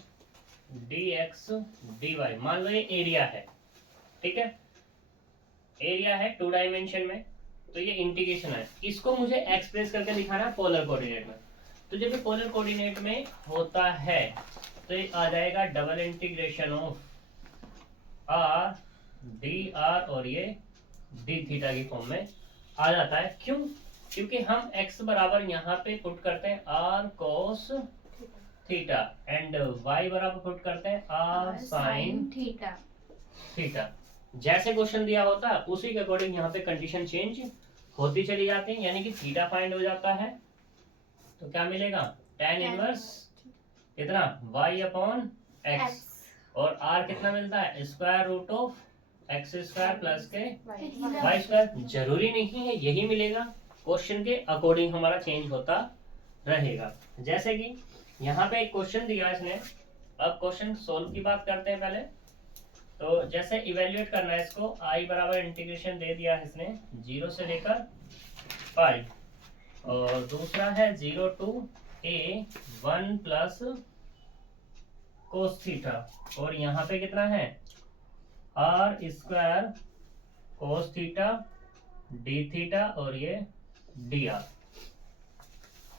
d x D y. मान लो ये एरिया है, ठीक है, एरिया है 2 डायमेंशन में, तो ये इंटीग्रेशन है। इसको मुझे एक्सप्रेस करके दिखाना है पोलर कोऑर्डिनेट में। तो जब ये पोलर कोऑर्डिनेट में होता है तो ये आ जाएगा double integration of R D R और ये डी थीटा की फॉर्म में आ जाता है। क्यों? क्योंकि हम x बराबर यहाँ पे पुट करते हैं r cos theta and y बराबर पुट करते हैं आर साइन थीटा। जैसे क्वेश्चन दिया होता है उसी के अकॉर्डिंग यहाँ पे कंडीशन चेंज होती चली जाती है, यानी कि थीटा फाइंड हो जाता है। तो क्या मिलेगा, tan इनवर्स कितना y अपॉन x और r कितना मिलता है, square root of x square plus के वाई स्क्वायर। जरूरी नहीं है यही मिलेगा, क्वेश्चन के अकॉर्डिंग हमारा चेंज होता रहेगा। जैसे कि यहाँ पे एक क्वेश्चन दिया इसने, अब क्वेश्चन सोल्व की बात करते हैं पहले। तो जैसे इवेल्युएट करना है इसको, आई बराबर इंटीग्रेशन दे दिया है इसने 0 से लेकर पाई, और दूसरा है 0 to a 1 plus cos theta, और यहाँ पे कितना है r square cos theta d theta और ये डी आर।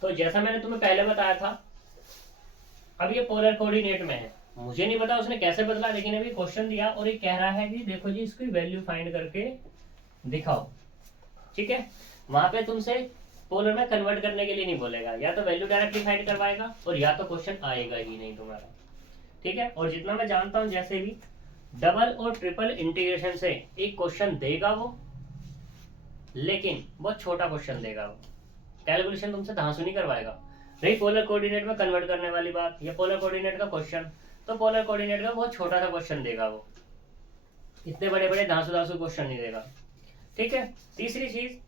तो जैसा मैंने तुम्हें पहले बताया था, अब ये पोलर कोऑर्डिनेट में है, मुझे नहीं पता उसने कैसे बदला, लेकिन अभी क्वेश्चन दिया और ये कह रहा है कि देखो जी इसकी वैल्यू फाइंड करके दिखाओ। ठीक है, वहां पे तुमसे पोलर में कन्वर्ट करने के लिए नहीं बोलेगा, या तो वैल्यू डायरेक्टली फाइंड करवाएगा और या तो क्वेश्चन आएगा ही नहीं तुम्हारा। ठीक है, और जितना मैं जानता हूं जैसे भी डबल और ट्रिपल इंटीग्रेशन से एक क्वेश्चन देगा वो, लेकिन बहुत छोटा क्वेश्चन देगा वो, कैलकुलेशन तुमसे धांसू नहीं करवाएगा। रही पोलर कोऑर्डिनेट में कन्वर्ट करने वाली बात या पोलर कोऑर्डिनेट का क्वेश्चन, तो पोलर कोऑर्डिनेट का बहुत छोटा सा क्वेश्चन देगा वो, इतने बड़े बड़े धांसू क्वेश्चन नहीं देगा। ठीक है, तीसरी चीज,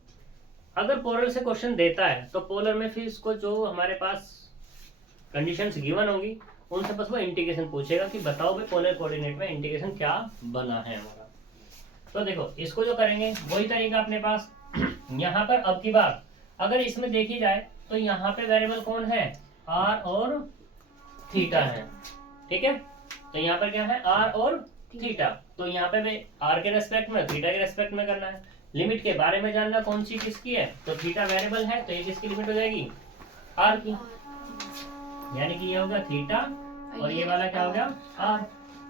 अगर पोलर से क्वेश्चन देता है तो पोलर में फिर इसको जो हमारे पास कंडीशंस गिवन होंगी उनसे बस वो इंटीग्रेशन पूछेगा कि बताओ भाई पोलर कोऑर्डिनेट में इंटीग्रेशन क्या बना है हमारा। तो देखो इसको जो करेंगे वही तरीका अपने पास। यहाँ पर अब की बार अगर इसमें देखी जाए तो यहाँ पे वेरिएबल कौन है, आर और थीटा है। ठीक है, तो यहाँ पर क्या है, आर और थीटा। तो यहाँ पे आर के रेस्पेक्ट में थीटा के रेस्पेक्ट में करना है। लिमिट के बारे में जानना कौन सी किसकी है, तो थीटा वेरिएबल है तो ये किसकी लिमिट हो जाएगी, आर की, यानी कि ये होगा थीटा और ये वाला क्या हो गया आर।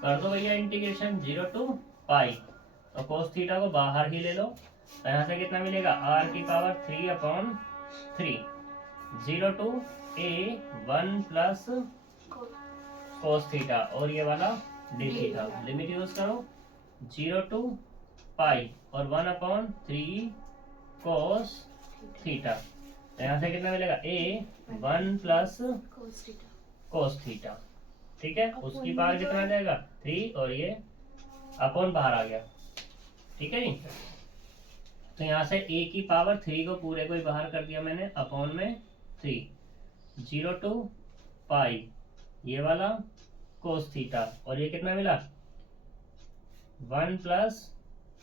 कर दो भैया इंटीग्रेशन 0 टू पाई, तो कोस थीटा को बाहर ही ले लो, तो यहाँ से कितना मिलेगा आर की power 3/3, 0 to a 1 plus cos theta और ये वाला डी थीटा। लिमिट यूज करो 0 टू पाई और 1/3 कोस थीटा, तो यहाँ से कितना मिलेगा a 1 प्लस कोस थीटा। ठीक है, उसकी पावर कितना आ जाएगा 3 और ये अपॉन बाहर आ गया। ठीक है जी, तो यहाँ से a की पावर 3 को पूरे को ही बाहर कर दिया मैंने, अपॉन में 3, 0 टू पाई ये वाला कोस थीटा और ये कितना मिला 1 प्लस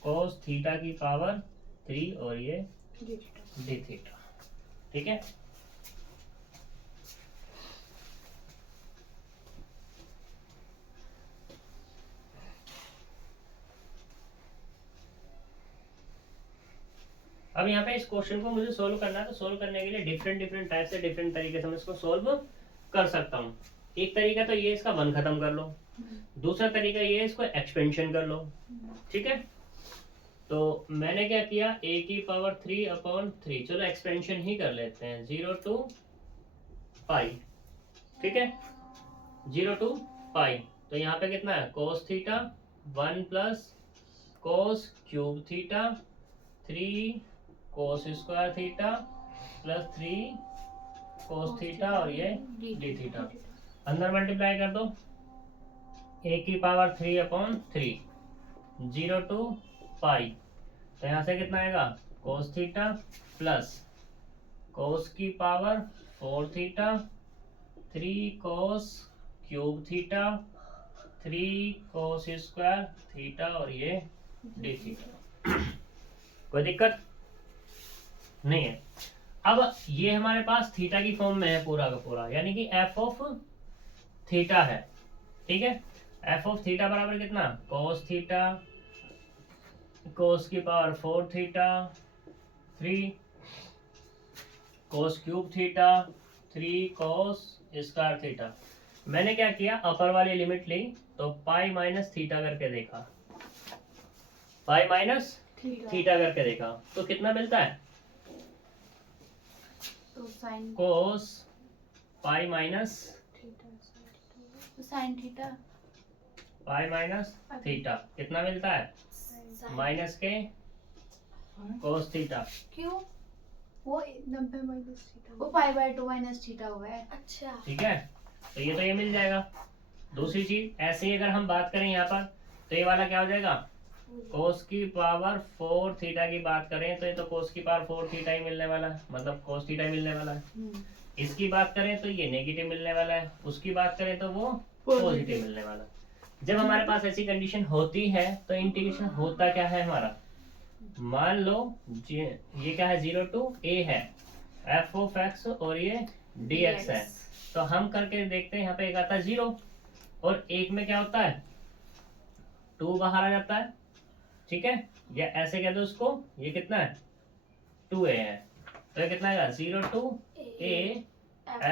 कोस थीटा की पावर 3 और ये डी थीटा। ठीक है, अब यहाँ पे इस क्वेश्चन को मुझे सोल्व करना है, तो सोल्व करने के लिए डिफरेंट टाइप से डिफरेंट तरीके से मैं इसको सोल्व कर सकता हूँ। एक तरीका तो ये इसका 1 खत्म कर लो, दूसरा तरीका ये इसको एक्सपेंशन कर लो। ठीक है, तो मैंने क्या किया, a की पावर 3/3, चलो एक्सपेंशन ही कर लेते हैं 0 टू पाई। ठीक है, 0 to पाई, तो यहाँ पे कितना है cos theta 1 plus cos cube theta 3 cos square theta plus 3 cos theta और ये d थीटा। अंदर मल्टीप्लाई कर दो, a की पावर 3/3 0 to पाई, तो यहाँ से कितना आएगा cos थीटा प्लस cos की power 4 theta 3 cos cube theta 3 cos square theta और ये d थीटा। कोई दिक्कत नहीं है। अब ये हमारे पास थीटा की फॉर्म में है पूरा का पूरा, यानी कि f ऑफ थीटा है, ठीक है। f ऑफ थीटा बराबर कितना cos थीटा cos की power 4 theta 3 cos cube theta 3 cos square theta. मैंने क्या किया, अपर वाली लिमिट ली तो पाई माइनस थीटा करके देखा, पाई माइनस थीटा करके देखा तो कितना मिलता है तो sine cos pi minus sine theta pi minus theta कितना मिलता है माइनस के cos थीटा। क्यों वो 90 माइनस थीटा वो पाई बाय 2 माइनस थीटा हुआ है। अच्छा ठीक है, तो ये मिल जाएगा। दूसरी चीज ऐसे ही अगर हम बात करें यहाँ पर तो ये वाला क्या हो जाएगा cos की पावर 4 थीटा की बात करें तो ये तो cos की पावर 4 थीटा ही मिलने वाला है, मतलब cos थीटा ही मिलने वाला है। इसकी बात करें तो ये नेगेटिव मिलने वाला है, उसकी बात करें तो वो पॉजिटिव मिलने वाला है। जब हमारे पास ऐसी कंडीशन होती है तो इंटीग्रेशन होता क्या है हमारा, मान लो ये क्या है 0 to a है f ऑफ x और ये dx है, तो हम करके देखते हैं। यहाँ पे एक आता है 0 और एक में क्या होता है 2 बाहर आ जाता है, ठीक है, या ऐसे कह दो उसको, ये कितना है 2a है, तो ये कितना आएगा 0 to a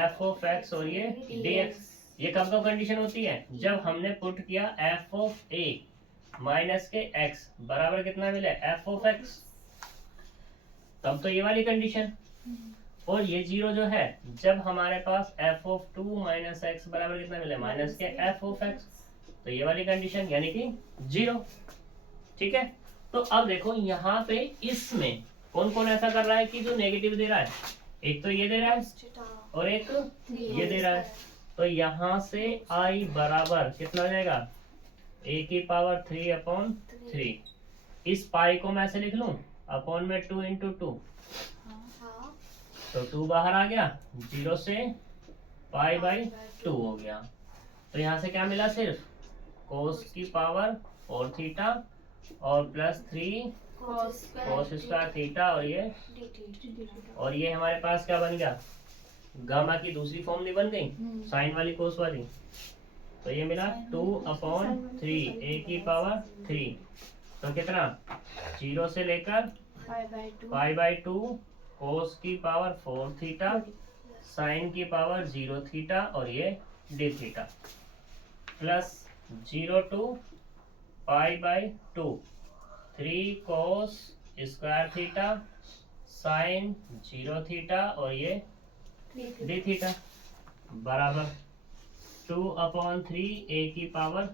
f of x और ये dx। ये कब कब कंडीशन होती है, जब हमने पुट किया f ऑफ a माइनस के x बराबर कितना मिले f ऑफ x, तब तो ये वाली कंडीशन। और ये 0 जो है जब हमारे पास f ऑफ 2 माइनस एक्स बराबर कितना मिले माइनस के f ऑफ x, तो ये वाली कंडीशन यानी कि 0। ठीक है, तो अब देखो यहाँ पे इसमें कौन कौन ऐसा कर रहा है कि जो नेगेटिव दे रहा है, एक तो ये दे रहा है और एक ये दे रहा है, तो यहाँ से i बराबर कितना हो जाएगा a की पावर 3/3। इस पाई को मैं ऐसे लिख लूं अपॉन में 2 into 2, तो 2 बाहर आ गया, 0 से पाई बाई 2 हो गया। तो यहाँ से क्या मिला, सिर्फ cos की पावर 4 थीटा और प्लस 3 cos स्क्वायर थीटा और ये हमारे पास क्या बन गया, गामा की दूसरी फॉर्म नहीं बन गई, साइन वाली कोस वाली, तो ये मिला 2/3 a की पावर 3, तो कितना 0 से लेकर पाई बाई 2 cos की पावर 4 थीटा साइन की पावर 0 थीटा और ये d theta plus 0 to pi by 2 3 cos square theta sine 0 theta और ये d थीटा बराबर 2/3 a की पावर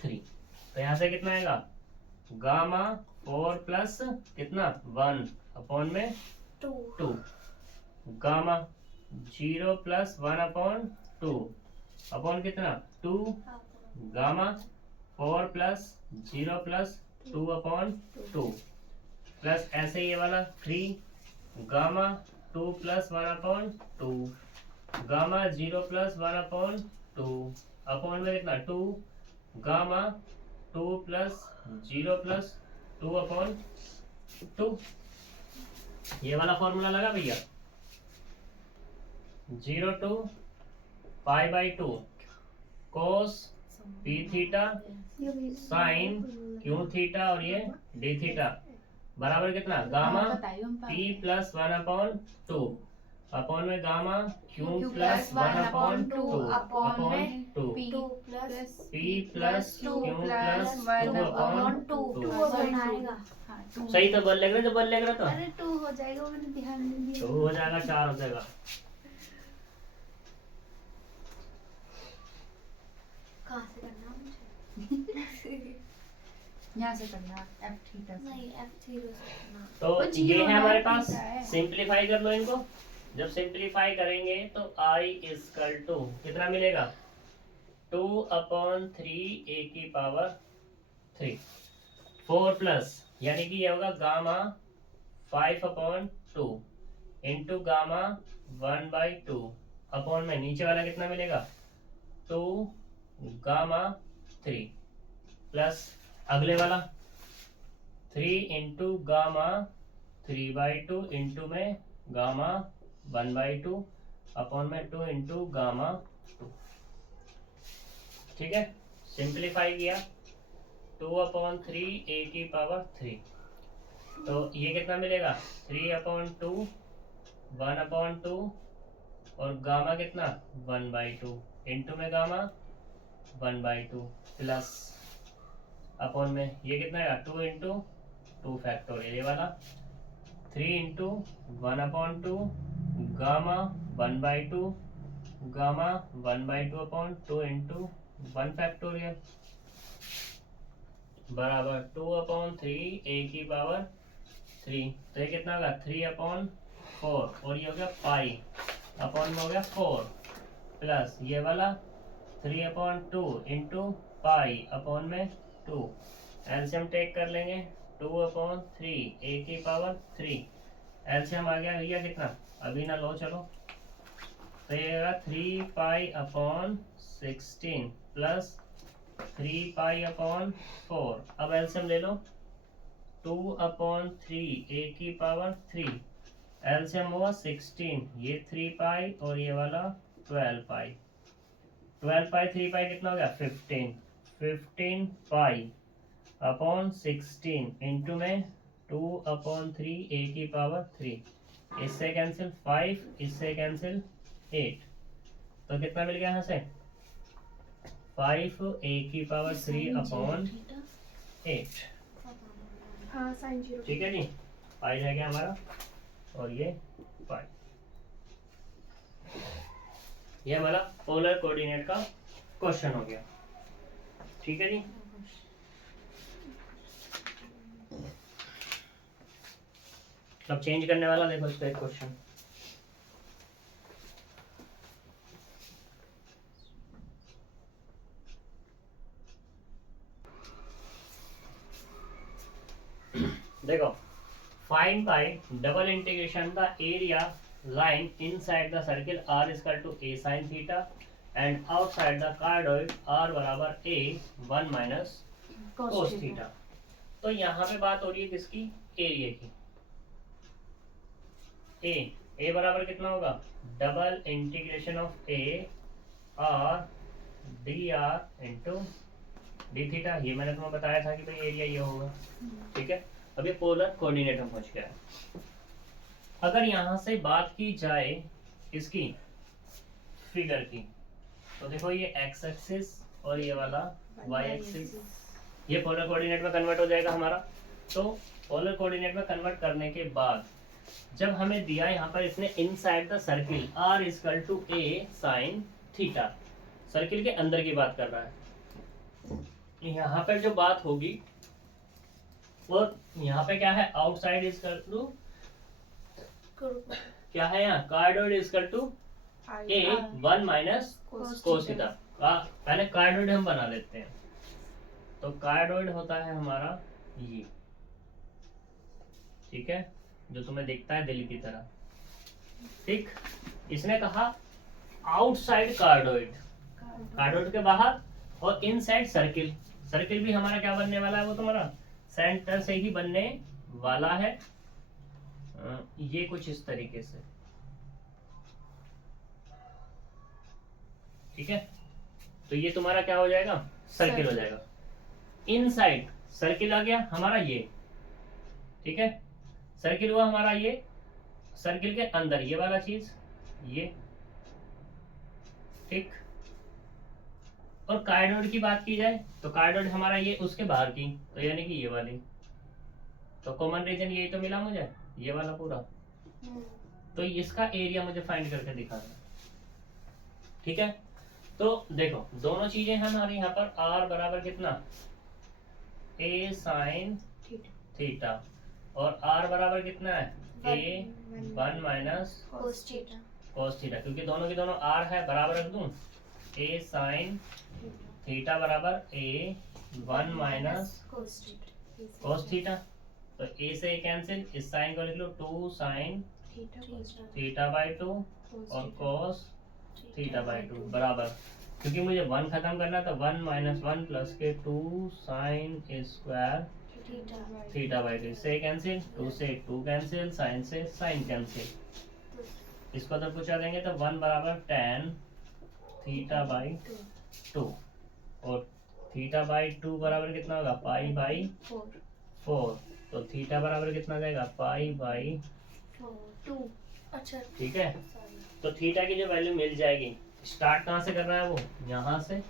3। तो यहाँ से कितना आएगा गामा 4 प्लस कितना 1 अपॉन में 2 गामा 0 प्लस 1/2 अपॉन कितना 2 गामा 4 प्लस 0 प्लस 2/2 प्लस ऐसे ये वाला 3 gamma 2 plus 1/2 gamma 0 plus 1/2 upon में कितना 2 गामा 2 प्लस 0 प्लस 2/2। ये वाला फॉर्मूला लगा भैया, 0 to pi by 2 cos p theta sine q theta और ये d थीटा बराबर कितना गामा p प्लस 1/2 अपॉन में gamma q plus 1/2 upon 2 p plus q plus 2/2। सही तो बोल लेगा, जो बोल लेगा तो अरे 2 हो जाएगा, मैंने ध्यान नहीं दिया। 2 हो जाएगा, 4 हो जाएगा। कहाँ से करना मुझे? यहाँ से करना एफ थीटा से। नहीं F0 से करना। तो वो ये जीरो है ना, हमारे पास, थीटा है। सिंप्लीफाई कर लो इनको। जब सिंप्लीफाई करेंगे तो I इजकल टू कितना मिलेगा, 2/3 a की पावर 3, 4 प्लस यानी कि ये होगा गामा 5/2 इंटू गामा 1/2 अपॉन में नीचे वाला कितना मिलेगा, 2 गामा 3 प्लस अगले वाला 3 इंटू गामा 3/2 इंटू में गामा 1/2 अपॉन में 2 इंटू गामा 2। ठीक है, सिंप्लीफाई किया 2/3 a की पावर 3, तो ये कितना मिलेगा 3/2 1/2 और गामा कितना 1/2 इंटू में गामा 1/2 प्लस अपॉन में ये कितना है 2 इंटू 2 फैक्टोरियल ये वाला 3 into 1/2 gamma 1/2 gamma 1/2 upon 2 into 1 factorial बराबर 2/3 a की पावर 3, तो ये कितना होगा 3/4 और ये हो गया पाई अपॉन में हो गया 4 प्लस ये वाला 3/2 इंटू पाई अपॉन में 2, एलसीएम टेक कर लेंगे 2/3 a की पावर 3, एलसीएम आ गया भैया कितना, अभी ना लो चलो, तो ये होगा 3 pi upon 16 plus 3 pi upon 4, अब एलसीएम ले लो 2/3 a की पावर 3, एलसीएम हुआ 16, ये 3 पाई और ये वाला 12 पाई, 12 पाई 3 पाई कितना हो गया 15 पाई अपॉन 16 इंटू में 2/3 a की पावर 3, इससे कैंसिल 5, इससे कैंसिल 8, तो कितना मिल गया यहाँ से 5 a की पावर 3 अपॉन 8। हाँ साइन जीरो। ठीक है जी, पाई रह गया हमारा और ये पाई, ये हमारा पोलर कोऑर्डिनेट का क्वेश्चन हो गया। ठीक है जी, अब चेंज करने वाला देखो इसका एक क्वेश्चन, देखो find by double integration the area lying inside the circle r equal to a sin theta and outside the cardioid r बराबर a 1 माइनस cos थीटा। तो यहाँ पे बात हो रही है किसकी, एरिया की। a बराबर कितना होगा, double integration of a r dr into D theta, ये मैंने तुम्हें बताया था कि भाई एरिया ये होगा। ठीक है, अब ये पोलर कोऑर्डिनेट में पहुंच गया है। अगर यहाँ से बात की जाए इसकी फिगर की, तो देखो ये एक्स एक्सिस और ये वाला वाई एक्सिस, ये पोलर कोऑर्डिनेट में कन्वर्ट हो जाएगा हमारा। तो पोलर कोऑर्डिनेट में कन्वर्ट करने के बाद जब हमें दिया यहाँ पर इसने inside the circle r equal to a sin theta, circle के अंदर की बात कर रहा है। यहाँ पर जो बात होगी और यहाँ पे क्या है, आउटसाइड इक्वल टू क्या है, यहाँ cardioid equal to a 1 minus cos theta. पहले कार्डोइड हम बना लेते हैं, तो कार्डोइड होता है हमारा ये, ठीक है, जो तुम्हें दिखता है दिल की तरह। ठीक, इसने कहा आउटसाइड कार्डोइड, कार्डोइड के बाहर, और इनसाइड सर्किल, सर्किल भी हमारा क्या बनने वाला है, वो तुम्हारा सेंटर से ही बनने वाला है। ये कुछ इस तरीके से, ठीक है, तो ये तुम्हारा क्या हो जाएगा, सर्किल हो जाएगा। इनसाइड सर्किल आ गया हमारा ये, ठीक है, सर्किल हुआ हमारा ये, सर्किल के अंदर ये वाला चीज ये, ठीक। और कार्डोइड की बात की जाए तो कार्डोइड हमारा ये उसके बाहर की, तो यानी कि ये वाली, तो कॉमन रीजन यही तो मिला मुझे, ये वाला पूरा। तो इसका एरिया मुझे फाइंड करके दिखाना, ठीक है। तो देखो दोनों चीजें हैं हमारे यहाँ पर, r बराबर कितना, a साइन थीटा, और r बराबर कितना है, a 1 minus cos theta cos theta, क्योंकि दोनों की दोनों r है, बराबर रख दूं, a साइन थीटा बराबर a 1 माइनस cos थीटा, तो a से a कैंसिल, इस साइन को लिख लो 2 साइन थीटा बाई 2 और cos थीटा बाई 2 बराबर, क्योंकि मुझे 1 खत्म करना था, 1 माइनस 1 प्लस के 2 साइन स्क्वायर थीटा बाई 2, से कैंसिल, 2 से 2 कैंसिल, साइन से साइन कैंसिल, इसको तो पूछा देंगे तो 1 बराबर tan थीटा बाई 2, और थीटा बाई 2 बराबर कितना होगा, पाई बाई 4, तो थीटा बराबर कितना आ जाएगा, पाई बाई 2। अच्छा ठीक है। तो थीटा की जो वैल्यू मिल जाएगी, स्टार्ट कहाँ से कर रहा है वो, यहाँ से,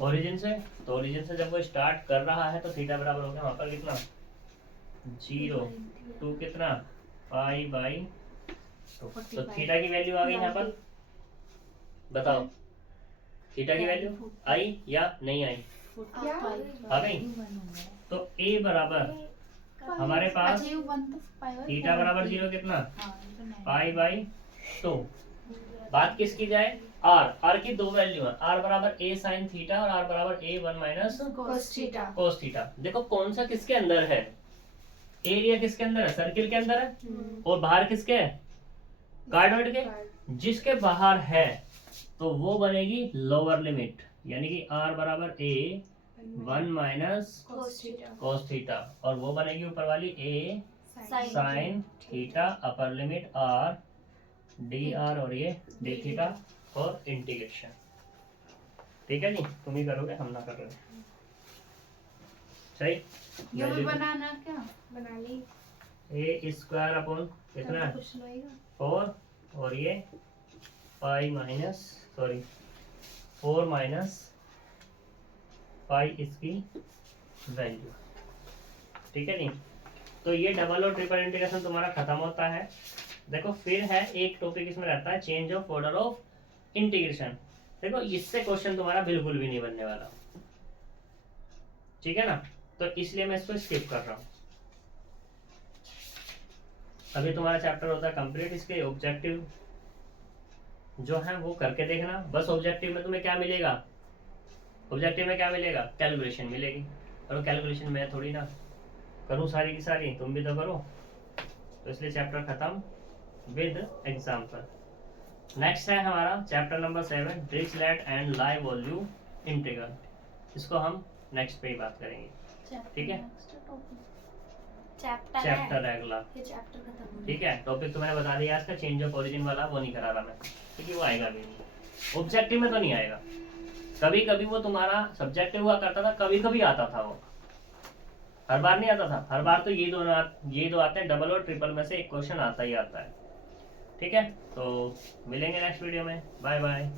ओरिजिन से, तो ओरिजिन से जब वो स्टार्ट कर रहा है तो थीटा बराबर हो गया वहाँ पर कितना, 0, 2 कितना, पाई बाई 2, तो थीटा की वैल्यू आ गई यहाँ पर, बताओ थीटा की वैल्यू आई या नहीं आई, आ गई। तो a बराबर हमारे पास अच्छा ये 1 तो पाई बाई थीटा बराबर 0 कितना, हाँ ये तो नहीं पाई बाई 2, बात किसकी जाए, r की दो वैल्यू है, r बराबर a साइन थीटा और r बराबर a 1 minus cos theta cos theta. देखो कौन सा किसके अंदर है, एरिया किसके अंदर है, सर्किल के अंदर है, और बाहर किसके है, कार्डोइड के, जिसके बाहर है तो वो बनेगी लोअर लिमिट, यानी कि r बराबर a 1 माइनस cos थीटा, और वो बनेगी ऊपर वाली a sine theta, upper limit r dr, और ये d थीटा, और इंटीग्रेशन। ठीक है जी, तुम ही करोगे, हम ना कर रहे, सही। ये भी बनाना क्या बना ली। ए स्क्वायर अपॉन कितना है, कुछ लगेगा 4, और ये pi minus, sorry 4 minus pi इसकी वैल्यू। ठीक है जी, तो ये डबल और ट्रिपल इंटीग्रेशन तुम्हारा खत्म होता है। देखो फिर है एक टॉपिक इसमें रहता है, change of order of integration. देखो इससे क्वेश्चन तुम्हारा बिल्कुल भी नहीं बनने वाला, ठीक है ना, तो इसलिए मैं इसको स्किप कर रहा हूँ। अभी तुम्हारा चैप्टर होता है कंप्लीट, इसके ऑब्जेक्टिव जो है वो करके देखना। बस ऑब्जेक्टिव में तुम्हें क्या मिलेगा, ऑब्जेक्टिव में क्या मिलेगा, कैलकुलेशन मिलेगी, और कैलकुलेशन मैं थोड़ी ना करूँ सारी की सारी, तुम भी तो करो, तो इसलिए चैप्टर खत्म विद एग्जाम्पल। नेक्स्ट है हमारा chapter number 7, Dirichlet and lie volume integral. इसको हम नेक्स्ट पे ही बात करेंगे, ठीक है। चैप्टर है अगला, ये चैप्टर खत्म हो ठीक है। टॉपिक तो मैंने बता दिया आज का, चेंज ऑफ ओरिजिन वाला वो नहीं करा रहा मैं, क्योंकि वो आएगा भी नहीं, ऑब्जेक्टिव में तो नहीं आएगा। कभी कभी वो तुम्हारा सब्जेक्टिव हुआ करता था, कभी कभी आता था वो, हर बार नहीं आता था। हर बार तो ये दो आते हैं, डबल और ट्रिपल में से एक क्वेश्चन आता ही आता है, ठीक है। तो मिलेंगे नेक्स्ट वीडियो में, बाय बाय।